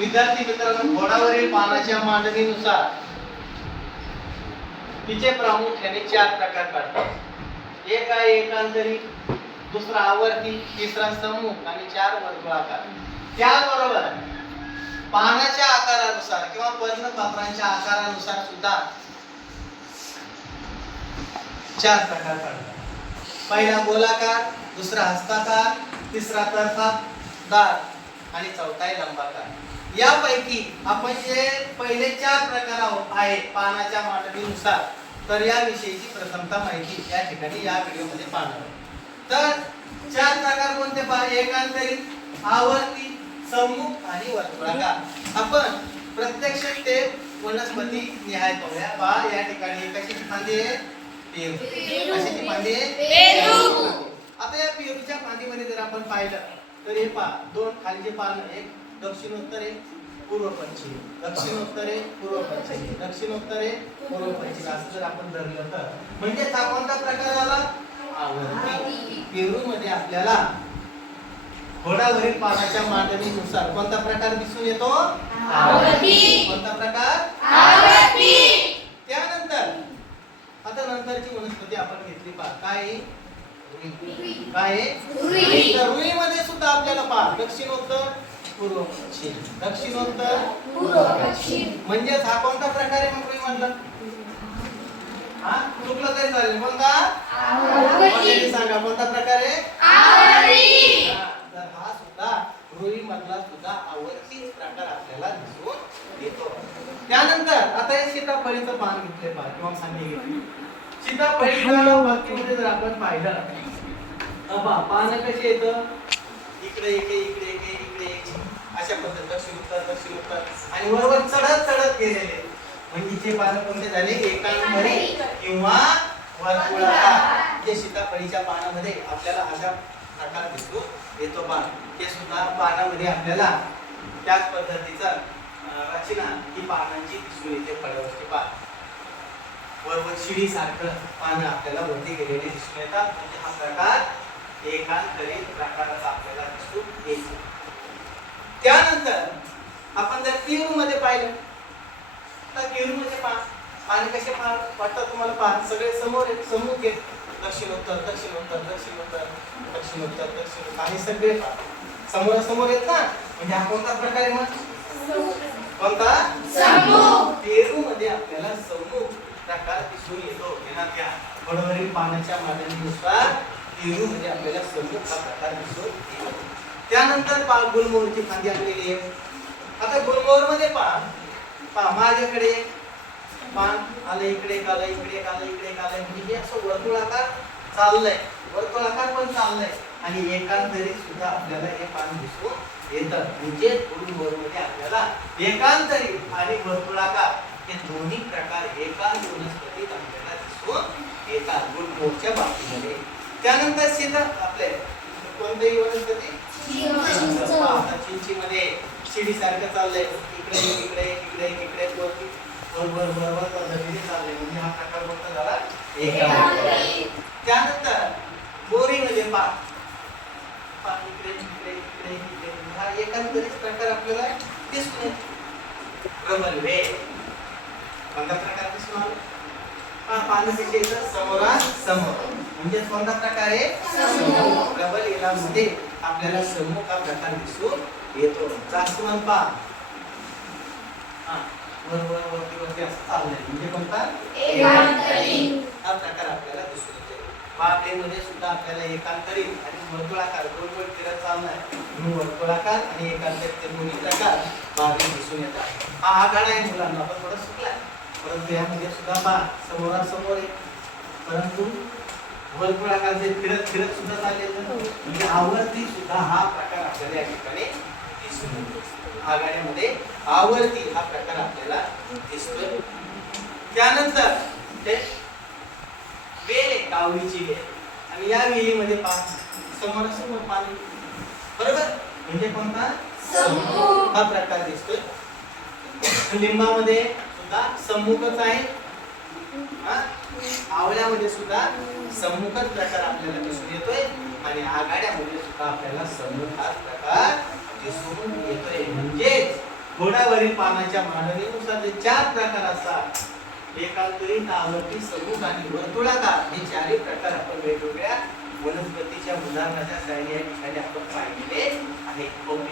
विद्यार्थी मित्रांनो घोडावरील पानाच्या मांडणीनुसार तिचे प्रामुख्याने चार प्रकार पडतात एक आहे एकांतरी दुसरा आवर्ती तिसरा सम्मुख आणि चार वर्तुळाकार त्याचबरोबर पानाच्या आकारानुसार किंवा पर्णपात्रांच्या आकारानुसार सुद्धा चार प्रकार पडतात पहिला गोलाकार दुसरा हस्ताकार तिसरा तर्फादार आणि चौथा आहे लंबाकार. यापैकी आपण जे पहिले चार प्रकार आहो- पानाच्या मांडणीनुसार तर याविषयीची प्रथमता माहिती या ठिकाणी या व्हिडिओमध्ये पाहणार. तर चार प्रकार कोणते पहा? एकांतरी आवर्ती सम्मुख आणि वर्तुळाकार. आपण प्रत्यक्ष ते वनस्पती निहाय पाहूया. पहा या ठिकाणी कशाची फांदी आहे. पेरू. कशाची फांदी आहे. आता या पेरूच्या फांदीमध्ये जर आपण पाहिलं तर हे पहा दोन खालीचे पान एक दक्षिणोत्तर पूर्व पश्चिम दक्षिणोत्तर पूर्व पश्चिम दक्षिणोत्तर पूर्व पश्चिम असं जर आपण धरलं तर. म्हणजे हा कोणता प्रकार आला? आवर्ती पेरू मध्ये आपल्याला घोडावरील पानाच्या मांडणीनुसार कोणता प्रकार दिसून येतो? आवर्ती. कोणता प्रकार? आवर्ती. त्यानंतर आता नंतरची वनस्पती आपण घेतली पहा काय. काय? रुई. रुईमध्ये सुद्धा आपल्याला पहा. दक्षिणोत्तर पूर्व पश्चिम दक्षिणोत्तर? पूर्व पश्चिम. म्हणजेच हा कोणता प्रकार आहे मग रुई मधला हा? चुकलं तरी चालेल. कोणता. सांगा. कोणता प्रकार आहे? आवर्ती. हा, तर हा सुद्धा रुई मधला सुद्धा आवर्ती प्रकार आपल्याला दिसून येतो. त्यानंतर आता हे सीताफळीचं पान घेतले पहा किंवा फांदी घेतली सीताफळीच्या बाबतीमध्ये जर आपण पाहिलं पानं कशी येतं इकडे इकडे इकडे. अशा पद्धत उत्तर उत्तर आणि वरवर चढत चढत गेलेले. म्हणजे पानं कोणते झाले? एकांबरी किंवा वर्तुळाकार. जे सीताफळीच्या पानामध्ये आपल्याला अशा प्रकार दिसतो. येतो पान ते सुद्धा पानामध्ये आपल्याला त्याच पद्धतीचा रचना ही पानांची दिसून येते. फळावरची पान. वरवर शिडी सारखं पानं आपल्याला वरती गेलेले दिसून येतात. म्हणजे हा प्रकार एकांतरी प्रकाराचा आपल्याला दिसून येतो त्यानंतर आपण जर पेरू मध्ये पाहिलं तर पेरू मध्ये पहा पाणी कसे पहा पहा सगळे समोर आहेत समोर घेत दक्षिणोत्तर दक्षिणोत्तर दक्षिणोत्तर दक्षिणोत्तर दक्षिणोत्तर. आणि सगळे पहा. समोरासमोर येत ना? म्हणजे हा कोणता प्रकार आहे मग? कोणता. पेरू मध्ये आपल्याला सम्मुख प्रकार दिसून येतो. ध्यानात घ्या. बरोबरील पाण्याच्या मागणीनुसार पेरू मध्ये आपल्याला सम्मुख हा प्रकार दिसून येतो. त्यानंतर पहा गुलमोहरची फांदी आपलेली आहे आता गुलमोहरमध्ये पहा. पहा माझ्याकडे पान आलं इकडे एक आलं इकडे एक आलं इकडे एक आलं म्हणजे हे असं वर्तुळाकार चाललंय. वर्तुळाकार पण चाललंय. आणि एकांतरी सुद्धा आपल्याला हे पान दिसून येतं. म्हणजे गुलमोहरमध्ये आपल्याला एकांतरी आणि वर्तुळाकार हे दोन्ही प्रकार एकाच वनस्पतीत आपल्याला दिसून येतात. गुलमोहरच्या बाबतीमध्ये. त्यानंतर सीता आपले कोणतेही वनस्पती? चिंचीमध्ये शिडी सारखं चाललंय. इकडे इकडे इकडे इकडे बरोबर बरोबर वर पद्धतीने चाललंय म्हणजे हा प्रकार कोणता झाला एकांतरी. त्यानंतर बोरीमध्ये पा पा इकडे इकडे इकडे इकडे हा एकांतरीच प्रकार आपल्याला दिसून येतो प्रबल वेग कोणता प्रकार दिसून आला हा पानं समोरा समोर म्हणजे कोणता प्रकार आहे समोर. प्रबल इलामध्ये आपल्याला समूह हा प्रकार दिसून येतो जास्वंद पा हा वर वर वरती वरती असं चाललंय म्हणजे कोणता हा प्रकार आपल्याला दिसून येतो बागेमध्ये सुद्धा आपल्याला एकांतरीत आणि वर्तुळाकार गोल गोल फिरत चालणार म्हणून वर्तुळाकार आणि एकांतरित ते दोन्ही प्रकार मागे दिसून येतात हा आघाड आहे मुलांना आपण थोडं सुटलाय परंतु यामध्ये सुद्धा पहा समोरासमोर आहे परंतु वर्तुळाकार जे फिरत फिरत सुद्धा चाललेलं म्हणजे आवर्ती सुद्धा हा प्रकार आपल्याला या ठिकाणी दिसून येतो आघाड्यामध्ये आवर्ती हा प्रकार आपल्याला दिसतोय. त्यानंतर ते वेल आहे कावळीची वेल. आणि या वेलीमध्ये पहा समोरासमोर पाणी बरोबर? म्हणजे कोणता. हा प्रकार दिसतोय. लिंबामध्ये सुद्धा सम्मुखच आहे. हा? आवळ्यामध्ये सुद्धा सम्मुखच प्रकार आपल्याला दिसून येतोय. आणि आघाड्यामध्ये सुद्धा आपल्याला सम्मुख हा प्रकार दिसून येतोय. म्हणजेच घोडावरील पानाच्या मांडणीनुसार जे चार प्रकार असतात एकांतरित आवृत्ती समूह आणि वर्तुळाकार हे चारही प्रकार आपण वेगवेगळ्या वनस्पतीच्या उदाहरणाच्या साहाय्याने ठिकाणी आपण पाहिलेले आहे ओके.